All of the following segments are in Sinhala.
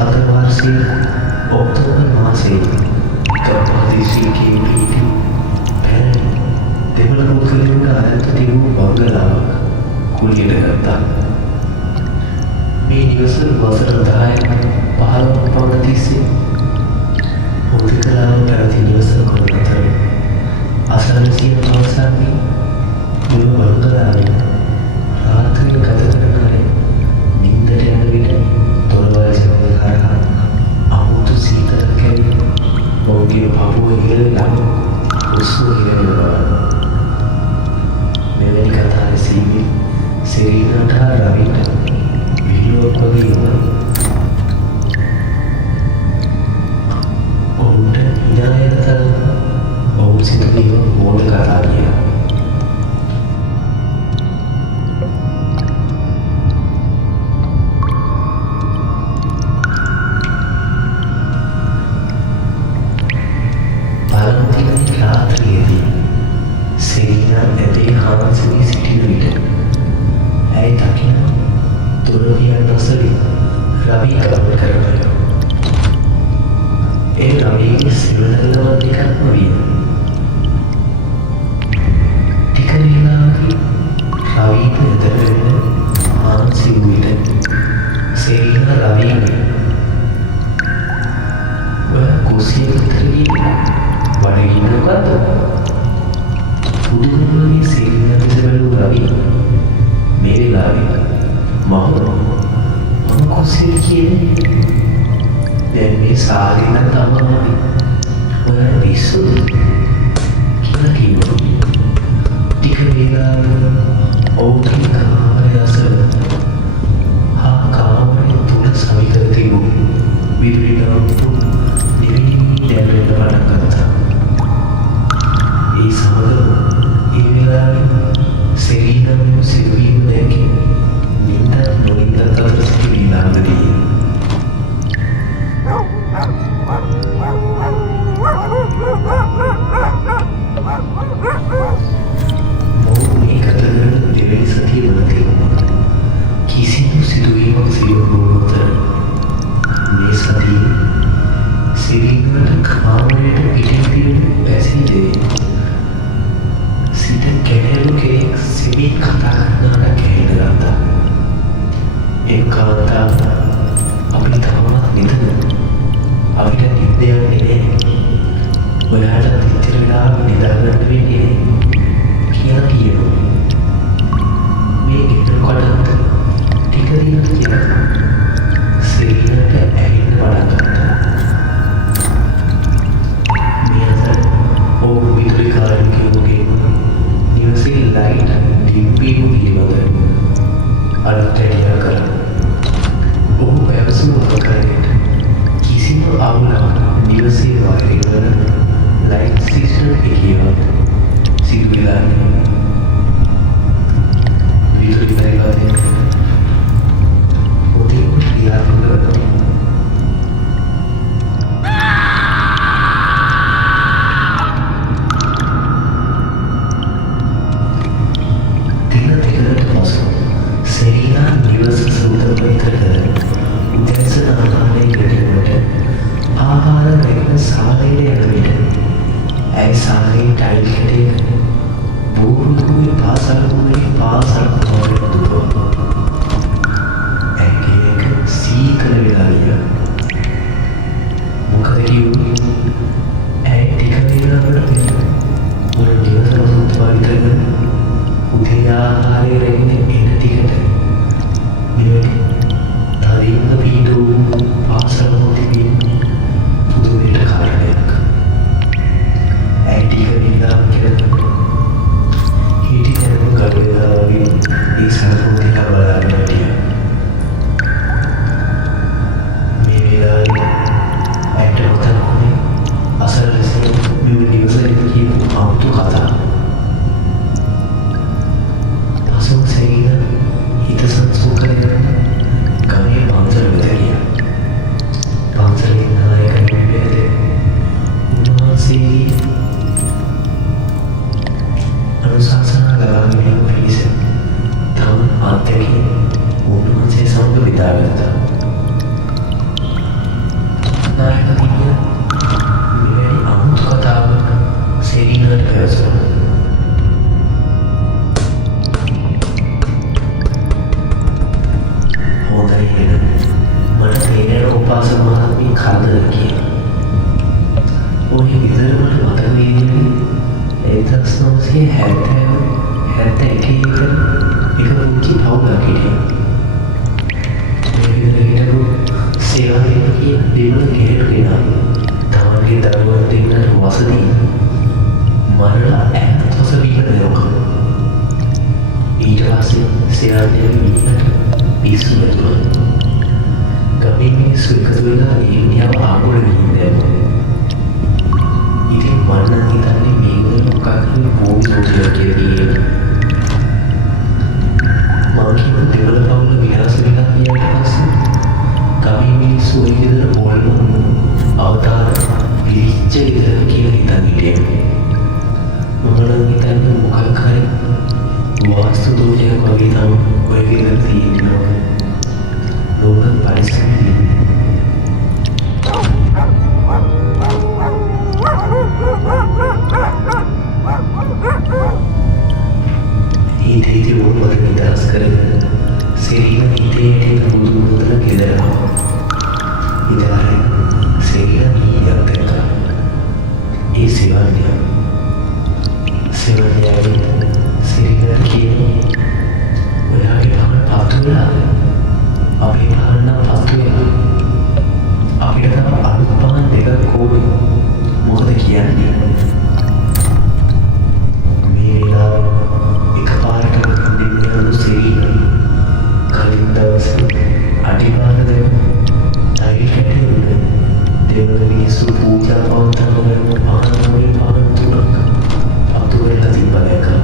4 වර්ෂයේ ඔක්තෝබර් මාසයේ කප්පාදීශීකේ පිහිටි පැරණි දෙමළ පුද්ගලයන්ට අයත් තිබූ බංගලාවක් කුලියට ගත්තා. මේ නිවස වසර 10ක් 15ක් පමණ තිස්සේ හුදකලාව පැවති නිවසක වන අතර අසල්සිය පවසන්නේ මුළු බංගලාවෙන් රාත්‍රිය ගත කරන අය නිින්දට යන විට දොරවල් සැප කරා අමුතු සීතලක් ඇවිත් ඔහුගේ පපුව ඉහළට හුස්ම හිරෙනවා. මෙවැනි කතා ඇසීමෙන් සෙරීනාට හා රවිට විහිළුවක් වගේ වුණා. ඔවුන්ට හිනා යන තරම ඔවුන් සිතුවේ මෝඩ කතා කියලා. රාත්‍රියේදී සෙරීනා ඇතේ හාන්සිනී සිටින විට ඇයි දකින දොරවියන් නොසලී රවී ගමන් කරනවා. ඒ රවීගේ සිරුරලවත් එකක්ම විය. ටික වේලාවකින් රවීට එතන වෙන හාන්සි වූ විට සෙරීනා රවීගේ කුසියක විතර වඩගින්න මොකද්ද? පුදුමගේ සෙරීනා දෙස බැලූ රවී මේ වෙලාවේ මම කුසිය කියන්නේ දැන් මේ සාරින තමයි ඔයා පිස්සුද කියලා කිව්වා. ටික වේලාවක ඔවුන්ගේ කාමරය අසල හා කාමරය තුල සවිකර තිබූ විදුලි ලාම්පු නිවි දැල්වෙන්න පටන් ගත්තා. ඒ සමගම ඒ වෙලාවේ සෙරීනා සිදුවීම දැකි නින්දත් නොනින්දත් අතර සිටි විලාපදී මොහු මේ කතරගම දෙවැනි සතිය වනදී කිසිදු සිදුවීමක් සිදු නොවන අතර මේ සතියේ සෙරීනාට කාමරයට පිටින් පිටින් පැසීදේ සිත කැඩෙලු කෙනෙක් සිමින් කතා කරනවට කැහෙන ගත්තා. ඒ කාන්තාව අපි තවමත් නිදද? අපිට නිින්ද යන්නේ නෑ. ඔයාට ඉතිරි වෙලාව නිදාගන්න වෙන්නේ කියලා කියනවා. මේ ගෙදර කොටත් ටික දිනක් කියලා සෙරීනාට ඇහෙන්න පටන් ගත්තා. මේ අතර ඔහු විදුලි කාර්මිකයෙකුගේ නිවසේ ලයිට් ඩිම්පීම පිළිබඳ අලුත් ඇඩියා කළා. ඔහු පැවසූ ආකාරයට කිසිම අවුලක් නිවසේ වයරින් වල ලයිට් සිස්ටම් එකේවත් සිදු වෙලා නැහැ. විදුලි පරිවාරය ඔතේ ක්‍රියාත්මක වෙනවා. සෙරීනා නිවස සූදානම් කර උදෑසන ආහාරය ගෙනෙන්නට ආහාර රැගෙන සාලයට යන විට ඇය සාලේ ටයිල් කැටයක බෝරුවේ පාසල් පොරේ දුවනවා. ඇගේ එක සීකල වෙලා ගියා. මොකද කිව්වේ? ඇය ටික වේලාවකට මුළු නිවසම සූදානම් කරගෙන උදේ ආහාරය රැගෙන එන ටිකට මෙවැනි තරින්ද පීඩු පාසල නොතිබී පුදුමයට කාරණයක්. ඇයි ටික වින්දාම කියලා හිටි තැනම ගඩොලාවගේ ඒ සැලකුම් දිහා බලාගෙන හිටියා. මේ වෙලාවේ ඇයට මතකුනේ අසල ලෙස මෙවැනි නිවසට කියපු ආමුතු කතා. 1971 එක පුංචි පවුලක් හිටියා. මේ විදිහට හිටපු සේවාදීන කියන දෙවන ගේට් කෙනා තමන්ගේ දරුවන් දෙන්නට වසදී මරලා ඈතොස වීම දෙනවා. ඊට පස්සේ සේවාදීන මිනිහට පිස්සු වැදුනා. ගමේ මිනිස්සු එකතු වෙලා ඒ මිනිහව ආගොඩ ගිහින් දැම්මා. ඉතින් මම නම් හිතන්නේ මේක මොකක් හරි පොලිසියට කියලා. මම කියන දෙවල පවුල විනාශ වෙලා ගියාට පස්සේ ගමේ මිනිස්සු ඒ විදිහට බෝල්ම අවතාර පිළිච්ච විදිහට කියලා හිතන් හිටියා. මම නම් හිතන්නේ මොකක් හරි වාස්තු දෝෂයක් වගේ තමයි ඔය විදිහට තියෙනවා. ලෝක පරිස්සමෙන් ඉතින් මොනවද නිදහස් කරන්නේ සෙරීන ඉතේට මුදුමුදල ගෙදරනවා ඉතාලි සෙරීන නීයක් දැක්කා ඒ සෙවන්නිය සෙරීන කියනවා ඔයාගේ පහන පත්තු වෙලා අපේ පහන නම් පත්තු වෙලා අපිට තම අලුත් පහන් දෙකක් ඕනේ මොකද කියන්නේ මේ වෙලාව එකපාරට දෙන්නලු සෙරීන කලින් දවසේ අඩිපාර දෙන්න ටයිල් කැටේ දෙවල මිනිස්සු පූජා පවත්වන පහන් වලින් පහන් තුනක් අතු වෙලා තිබ්බා දැක්කා.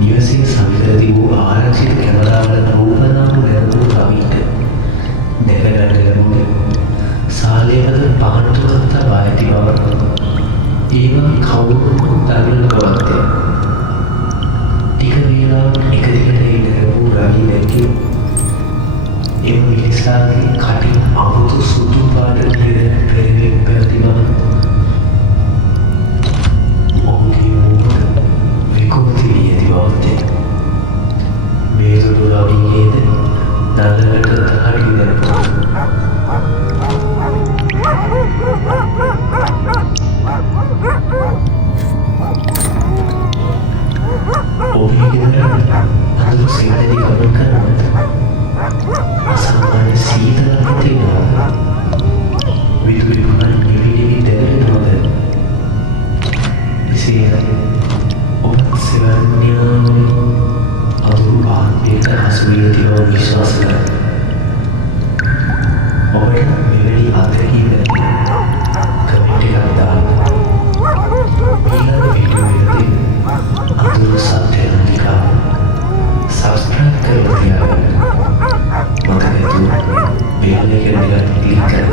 නිවසේ සම්ප්‍රති වූ ආරක්ෂිත කැමරාවල රූපනාම වැරදුණු රවිට දැකගන්න ලැබුණේ සාලයවද පහන් තුනක් තබා ඇති බව ඒවා කවුරුත් දන්න බවත්ය. ටික වේලාවක් එක දිගට ඉන්න ලැබූ රවි දැක්කේ එම මිනිසාගේ කටින් අමුතු සුදු පාට නිරයක් පෙරෙමින් පැවති බව. ඔහුගේ මුහුණ විකෘති වී ඇති බවත්ය. මේ සුදු රවිගේද නළලට දහඩි දැම්මා. ඔබේ ගෙදර අඳුරු සින්දලි ගමන් කරනවද? අසාමාන්‍ය සීතලක් තියෙනවා. විදුලි පුරන් නිවිනිවි දැනෙනවද? එසේනම් ඔබ සෙවන්නියාව අඳුරු ආත්මයට හසු වී ඇති බව විශ්වාස කරයි. ඔබට මෙවැනි අත්දැකීම් කමෙන්ට් එකක් දාන්න. ඊළඟ වීඩියෝවේදී අඳුරු සත්‍ය නිකා සබ්ස්ක්‍රයිබ් කරලා තියාගන්න. මතක නැතුව බෙල් එක ටික ක්ලික් කරන්න.